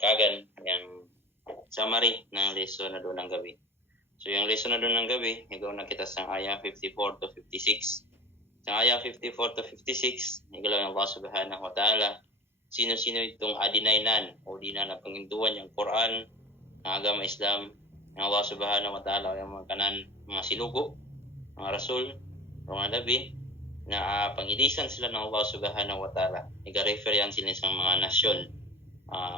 panangkagan, yung summary ng lesson na doon ng gabi. So yung lesson na doon ng gabi, igaw na kita sa ayah 54 to 56. Sa ayah 54 to 56, igaw ng Allah subhanahu wa ta'ala, sino-sino itong adinaynan o di na napangintuan yung Quran, ang agama Islam, ng Allah subhanahu wa ta'ala, yung mga kanan, mga sinugo, mga rasul, mga nabi, na pangilisan sila ng Allah subhanahu wa ta'ala. Iga-refer yan sila sa mga nasyon,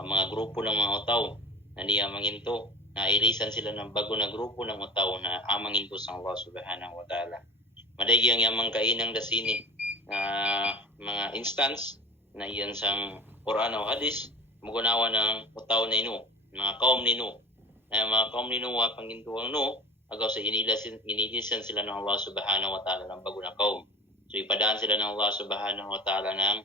mga grupo ng mga utaw na niya manginto, na ilisan sila ng bago na grupo ng utaw na amanginto sa Allah subhanahu wa ta'ala. Madagi ang yamang kainang dasini na mga instance na iyan sang Quran o Hadis, magunawa ng utaw na ino, mga kaum nino. Na mga kaum nino wa pangintuang no, agaw sa inilisan sila ng Allah subhanahu wa ta'ala ng bago na kaum. So ipadaan sila ng Allah subhanahu wa ta'ala ng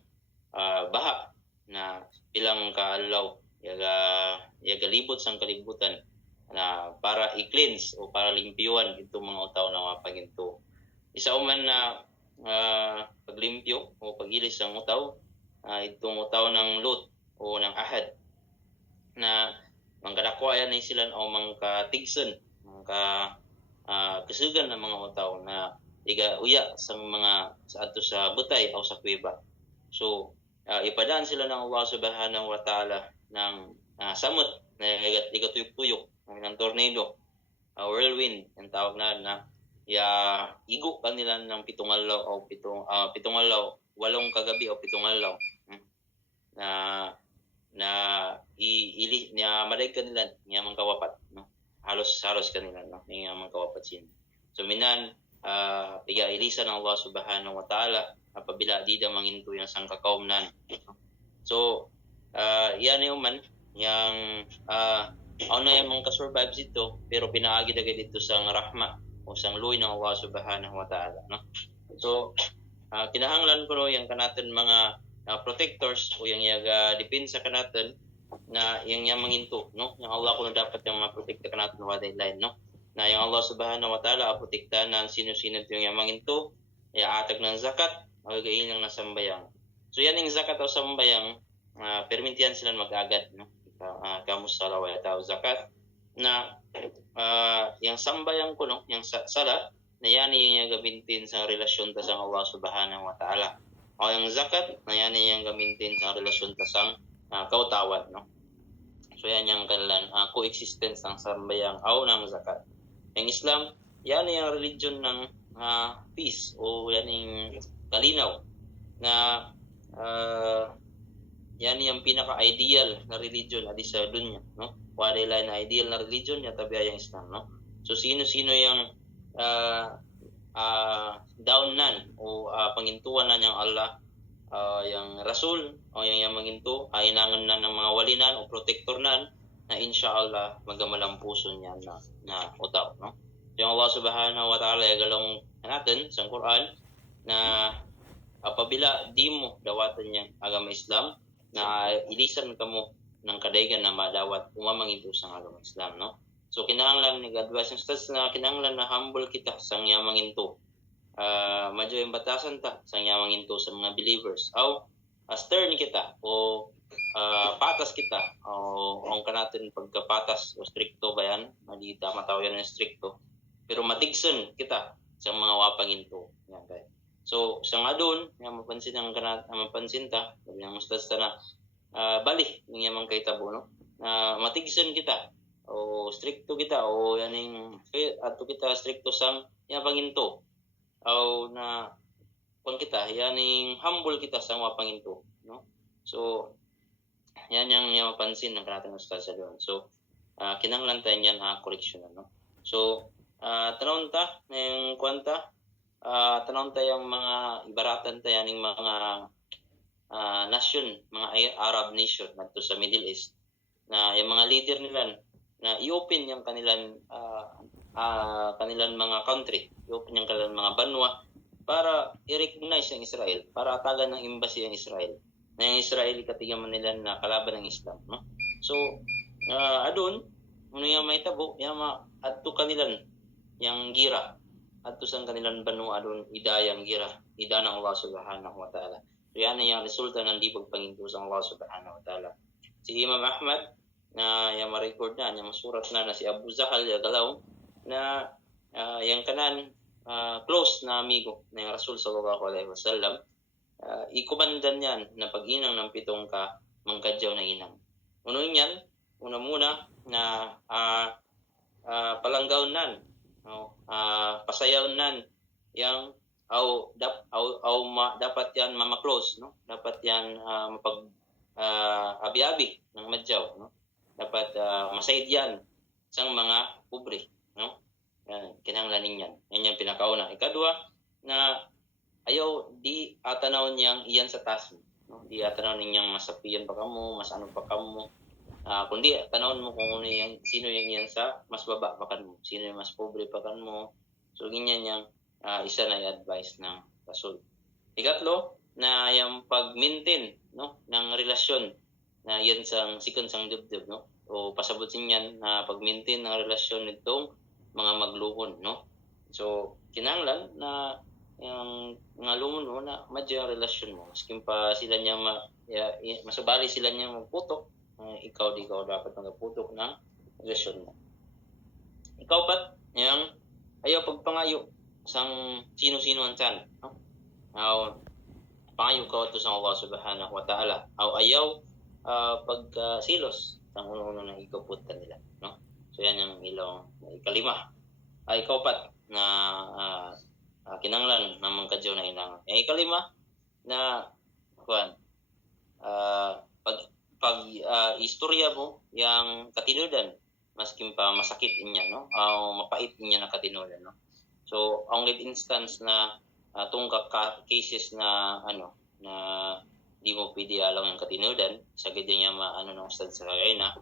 baha na ilang kaalaw, yaga libot sang kalibutan na para i-cleanse o para limpyuan itong mga utaw na mapaginto. Isa man na paglimpyo o pagilis ng utaw, itong utaw ng Lut o ng Ahad na mangkadakwayan ni sila o mangkatigson, kasugan ng mga utaw na iga-uya sa mga sa ato sa butay o sa kuweba. So ipadaan sila ng Allah subhanahu wa ta'ala ng samot na igatuyok-tuyok ng tornado, whirlwind ang tawag na igo kanila ng pitong alaw o pitong alaw, 8 kagabi o 7 alaw na madag kanila niya mga kawapat, no? halos kanila, no? Niya mga kawapat sin. So minan ilisa ng Allah subhanahu wa ta'ala apabila di da manginto yung sang kakaumnan. So yan yung man yung ano yung mga kasurvive dito, pero pinaagi na dito sa rahma o sang luy ng Allah subhanahu wa ta'ala, no? So kinahanglan ko yung kanatin mga protectors o yung depensa kanatin na yung manginto, no? Yung Allah ko na dapat yung maprotekta kanatin wa line, no? Na yung Allah subhanahu wa ta'ala aprotektahan ng sino-sino yung manginto, atag ng zakat o gain ng nasambayang. So yan yung zakat o sambayang, permitihan sila mag-agad, no? Kamus sala wa yataw zakat na yung sambayang ko, no? Yung sala na yan yung gamitin sa relasyon ta sa Allah subhanahu wa ta'ala. O yung zakat na yan yung gamitin sa relasyon ta sa kautawan, no? So yan yung kanilang coexistence ng sambayang o ng zakat. Yung Islam, yan yung religion ng peace o yan yung kalinaw na yan yung pinaka-ideal na religion adi sa dunya, no? Wala na ideal na religion ya tabi yung Islam, no? So sino-sino yung down nan o pangintuan na niyang Allah, yung Rasul o yung manginto inangan na ng mga walinan o protector nan na inshallah magamalampuson niya na utaw, no? Yung Allah subhanahu wa ta'ala galong natin sa Quran na apabila di mo dawatan niya agama Islam na ilisan ka mo ng kadaygan na madawat umamanginto sa agama Islam, no? So kinahanglan ni advice ng stats na kinahanglan na humble kita sa manginto. Medyo yung batasan ta sa manginto sa mga believers. Stern kita o patas kita o ang kanatin pagkapatas o stricto ba yan? Hindi tama tawag yan ng stricto. Pero matigson kita sa mga wapanginto. Yan, kaya. So sa nga doon, yung mapansin ta, yung stats na balik yung mga kaitabo, no? Matigson kita o stricto kita o yan yung ato kita stricto sang yapanginto o na pang kita yan yung humble kita sa wapanginto, no? So yan yung mapansin ng kanatang ustad sa doon. So kinahanglan tayo yan correction, no? So tanong ta ng kwanta, tanong tayo yung mga ibaratan tayo yung mga nation, mga Arab nation nato sa Middle East na yung mga leader nila na i-open yung kanilang mga country, i-open yung kanilang mga banwa para i-recognize yung Israel, para atagan ng embassy yung Israel. Na yung Israel katigaman nila na kalaban ng Islam, no? So adun ano yung may tabo, yung adto kanilang yung gira, adto sang kanilang banwa adun idayang gira, ida ng Allah subhanahu wa ta'ala. So yan yung resulta ng di pagpanginto sa Allah subhanahu wa ta'ala. Si Imam Ahmad na yang ma-record na, yang masurat na si Abu Zahal Galaw na yang kanan close na amigo na Rasul sallallahu alaihi wasallam ikumandan yan na pag-inang ng 7 ka mangkadyaw na inang. Uno yan, una muna na palanggaw nan, pasayaw nan yang dapat yan mama-close, no? Dapat yan mapag abi-abi ng madyaw, no? Dapat masayid yan sang mga pobre, no? Kinahanglanin yan. Yan yung pinakauna. Ikadua na ayaw di atanawon niyang iyan sa taas mo, no? Di atanawon niyang masapiyan pa kamo, mas ano pa kamo. Kundi tanawon mo kung sino yung iyan sa mas baba pa kan mo, sino yung mas pobre pa kan mo. So ganyan yang isa na i-advise ng Rasul. Ikatlo na yung pag-maintain, no, ng relasyon na yan sang sikon sang dibdib, no? O pasabutin yan na pag-maintain ng relasyon nitong mga magluhon, no? So kinahanglan na yung mga lumon mo na madya relasyon mo, maskin pa sila niya masubali sila niya magputok, ikaw dapat magaputok ng relasyon mo. Ikaw pat yung ayaw pagpangayo sang sino-sino ang tan, no? Pangayo ka to sa Allah subhanahu wa ta'ala. Ayaw pagsilos sang uno-uno na ikaputan nila, no? So yan yung ilaw ikalima. Ikaw pat na kinanglan ng mga kadyaw na inang. Ikalima na istorya mo yang katinudan maskin pa masakit niya, no? Mapait niya na katinudan, no? So ang instance na tungkak cases na na di mo pwede alam yung katinudan sa ganyan niya ng ustad sa kaya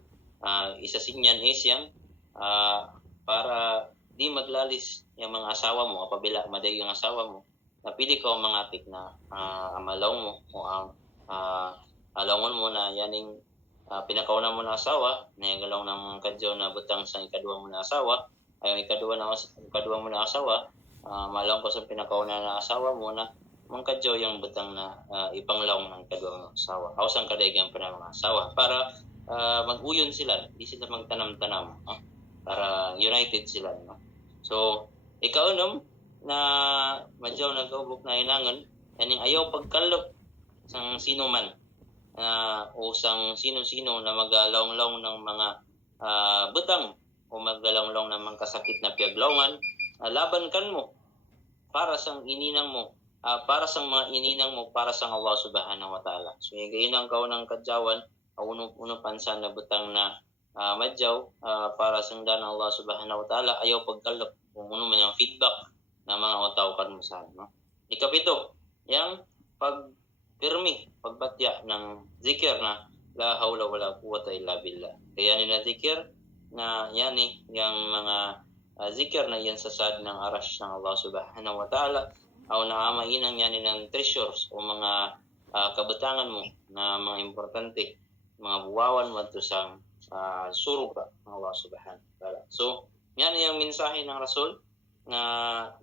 isa sinyan is yang para di maglalis yung mga asawa mo, apabila maday yung asawa mo, na pwede ka mangatik na amalaw mo o alawngon mo na yaning pinakauna mo na asawa, na yung galaw ng kadyo na butang sa ikadua mo na asawa, ay ikadua mo na asawa, malaw ko sa pinakauna na asawa mo na mga kadyo yung butang na ipanglawng ng ikadua mo na asawa. Aw sang kadaygang pinakauna asawa para mag-uyon sila, di sila magtanam-tanam, para united sila, no? So ikaunom na madyaw nagkaubok na inangan yaning ayaw pagkalop sang sino man o sang sino-sino na magalawng-lawng ng mga butang o magalawng-lawng ng mga kasakit na piaglawngan, laban kan mo para sang ininang mo, para sang mga ininang mo, para sang Allah subhanahu wa ta'ala. So igainang ka ng kadyawan uno pansan na butang na madyaw para sang dan Allah subhanahu wa ta'ala, ayaw pagkalap kung ano man yung feedback na mga otaw kan mo sa, no? Ikapito, yung pagbatya ng zikir na la hawla wala quwwata illa billah. Kaya ni na zikir na yan yung mga zikir na yan sa sad ng arash ng Allah subhanahu wa ta'ala o naamainang yan ng treasures o mga kabutangan mo na mga importante, mga buwawan mo ito sa suruga ng Allah subhanahu wa ta'ala. So yan yung mensahe ng Rasul na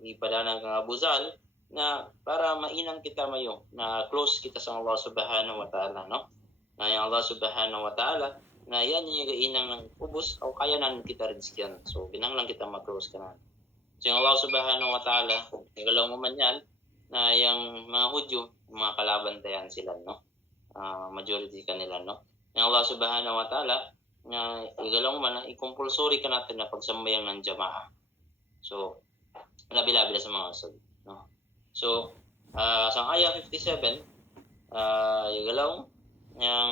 ipadana ng Abu Zahal na para mainang kita mayo na close kita sa Allah subhanahu wa ta'ala, no? Na yung Allah subhanahu wa ta'ala na yan yung gainang ng ubos o kaya nan kita rin siyan. So binanglang kita mag-close ka na. So yung Allah subhanahu wa ta'ala, igalaw mo man yan na yung mga Hudyo, mga kalabantayan sila, no? Majority kanila, no? Yung Allah subhanahu wa ta'ala na igalaw mo man na i-compulsory ka natin na pagsambayang ng jamaah. So labi-labi sa mga usod, no? So sa ayah 57 igalaw yang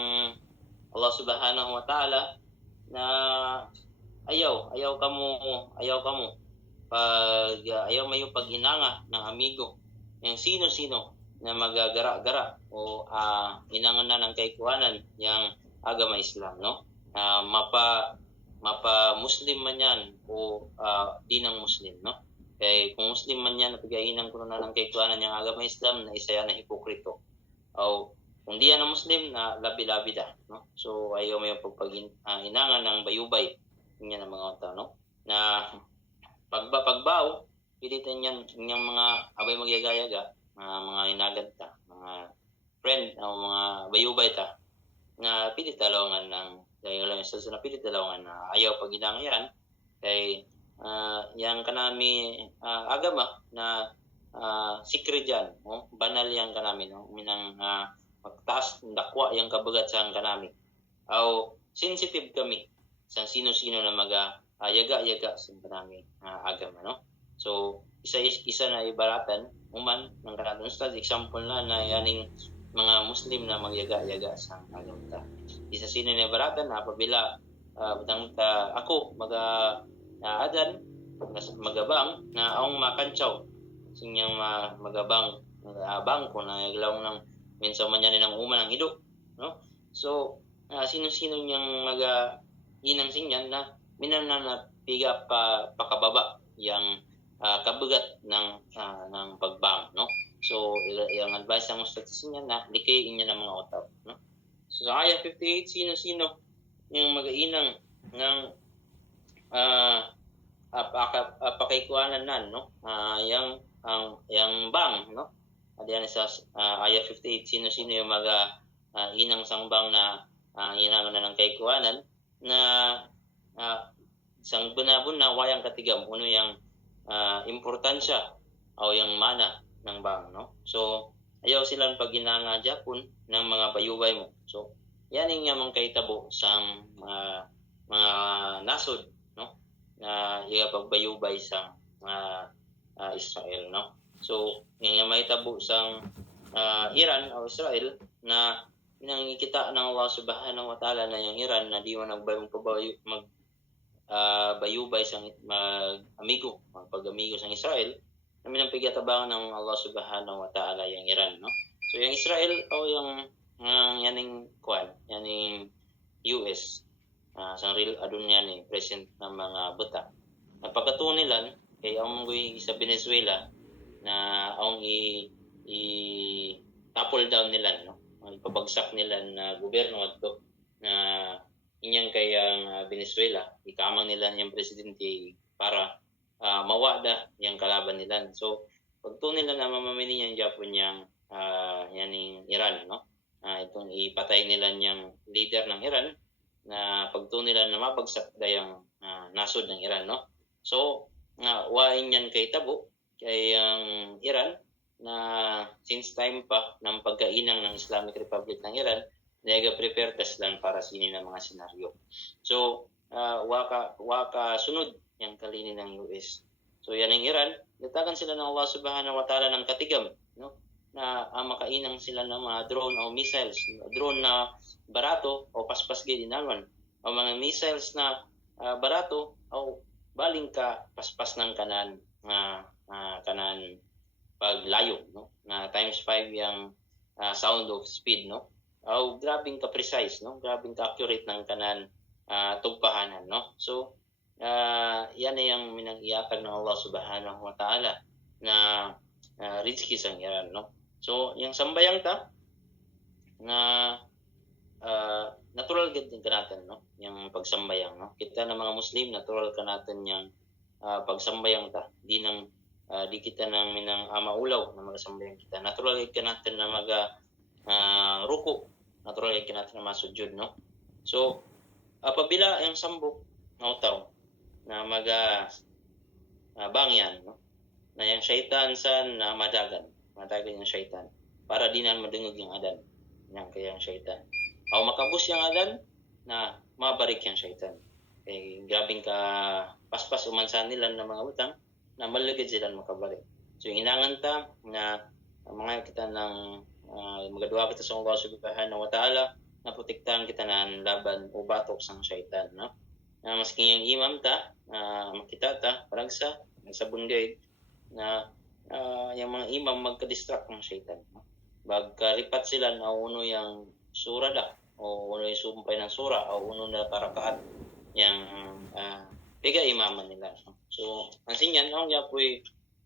Allah subhanahu wa ta'ala na ayaw kamo pag ayaw mayo pag-inanga ng amigo yung sino-sino na magagara-gara o inangan na ng kaikuanan yung agama Islam, no? Mapa Muslim man yan o di ng Muslim, no? Kaya kung Muslim man yan, napagainang ko na ng kaikuanan yung agama Islam na isa yan na hipokrito. O kung di yan na Muslim, na labi-labi da, no? So ayaw may pagpag-inangan ng bayubay yan ang mga tao, no? Na pagbaw, pilitin yan yung mga abay magyagayaga, mga inagad ta, mga friend o mga bayubay ta, na pilit talongan ng dahil lang isa sa napilit dalawa na ayaw pag yan kay yang kanami agama na secret yan, no? Banal yang kanami, no? Minang magtaas ng dakwa yang kabagat sa kanami. Aw sensitive kami sa sino-sino na yaga-yaga sa kanami agama, no? So isa na ibaratan uman ng kanatong ustad example na yaning mga Muslim na magyaga-yaga sa agama. Isa sino na ibaratan na pabila butang ako adan magabang na aong makantsaw sinyang magabang bangko na yaglaw ng mensa man yan ng uman ng ido, no? So sino-sino niyang inang sinyan na minanapiga pakababa yang kabugat ng pagbang, no? So yung advice ang ustad sa sinyan na likayin niya ng mga otaw, no? So sa ayah 58, sino-sino yung mag-inang ng pakikuanan nan, no? Yang bang, no? Diyan sa ayah 58, sino-sino yung inang sang bang na inangan na ng kaikuanan na sang bunabon na wayang katigam uno yung importansya o yung mana ng bang, no? So ayaw silang pag ginanga Japon ng mga bayubay mo. So yan yung mga kaitabo sa mga nasod, no? Na pagbayubay sa Israel, no? So yung mahitabo sa Iran o Israel na nakikita ng Allah Subhanahu wa Ta'ala na yung Iran na di mo bayubay sa amigo, pag-amigo sa Israel, na minapigyatabang ng Allah Subhanahu wa Ta'ala yung Iran, no? So yung Israel o yung yaning US sa real adun yan present ng mga buta. Napagkatunilan kay ang sa Venezuela na ang i-topple down nila, no? Ipabagsak nila na gobyerno adto na inyang kayang Venezuela, ikamang nila yung presidente para mawada yung kalaban nila. So pagto nila na mamamili yung Japon yung yaning Iran, no? Itong ipatay nila yung leader ng Iran na pagto nila na mabagsak dayang nasod ng Iran, no? So wain yan kay tabo kay ang Iran na since time pa ng pagkainang ng Islamic Republic ng Iran, nag-prepare test lang para sini ng mga senaryo. So waka sunod yung kalini ng US. So yan ang Iran, natagan sila ng Allah Subhanahu wa Ta'ala ng katigam, no? Na makainang sila ng mga drone o missiles, drone na barato o paspas gid inaman, o mga missiles na barato o baling ka paspas ng kanan paglayo, no? Na times 5 yung sound of speed, no? O grabing ka precise, no? Grabing ka accurate ng kanan tugpahanan, no? So yan ay yung minang-iatag ng Allah Subhanahu wa Ta'ala na rizki sang Iran, no? So yung sambayang ta na natural gid din kanatin, no? Yung pagsambayang, no? Kita na mga Muslim natural kanatin yung pagsambayang ta. Di kita nang minang maulaw na magasambayang kita. Natural gid kanatin na ruko. Natural gid kanatin na masujud, no? So pabila yung sambok nautaw na bangyan, no? Na yung shaitan na madagan yung shaitan para di na madungog yung adan yang kayang shaitan o makabus yung adan na mabarik yung shaitan kay grabing ka paspas umansan nila ng mga utang na malugid sila makabalik. So inangan ta na mga kita ng magaduwa kita sa Allah Subhanahu wa Ta'ala na protektahan kita ng laban o batok sa shaitan, no? Na maski yung imam ta makita ta paragsa sa bunday na yung mga imam magka-distract ng shaitan, no? Bagkaripat sila na uno yung sura da o uno yung sumpay ng sura o uno na parakaat yung piga imaman nila, no? So ang sinyan ang yapoy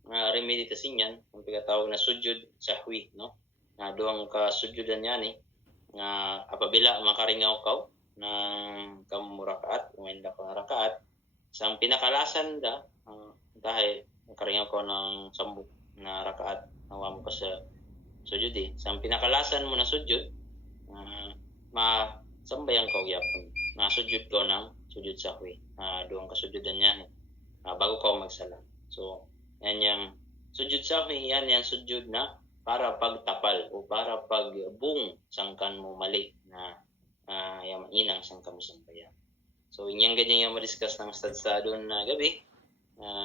remedy ta sinyan ang pigatawag na sujud sahwi, no? Na duang ka sujudan yan nga apabila makaringaw ka ng kamurakaat o hindi ka rakaat sang pinakalasan da dahil makaringaw ka ng sambuk na rakaat nawa mo ka sa sujud sang pinakalasan mo na sujud masambayan ka yapon nasujud ko ng sujud sahwi. Doon ka sujudan yan bago ka magsala. So, yan yung sujud sahwi, yan sujud na para pagtapal o para pagbung sangkan mo mali na yung inang sangkan mo sampayan. So, inyang ganyan yung ma-discuss ng stad sa doon na gabi.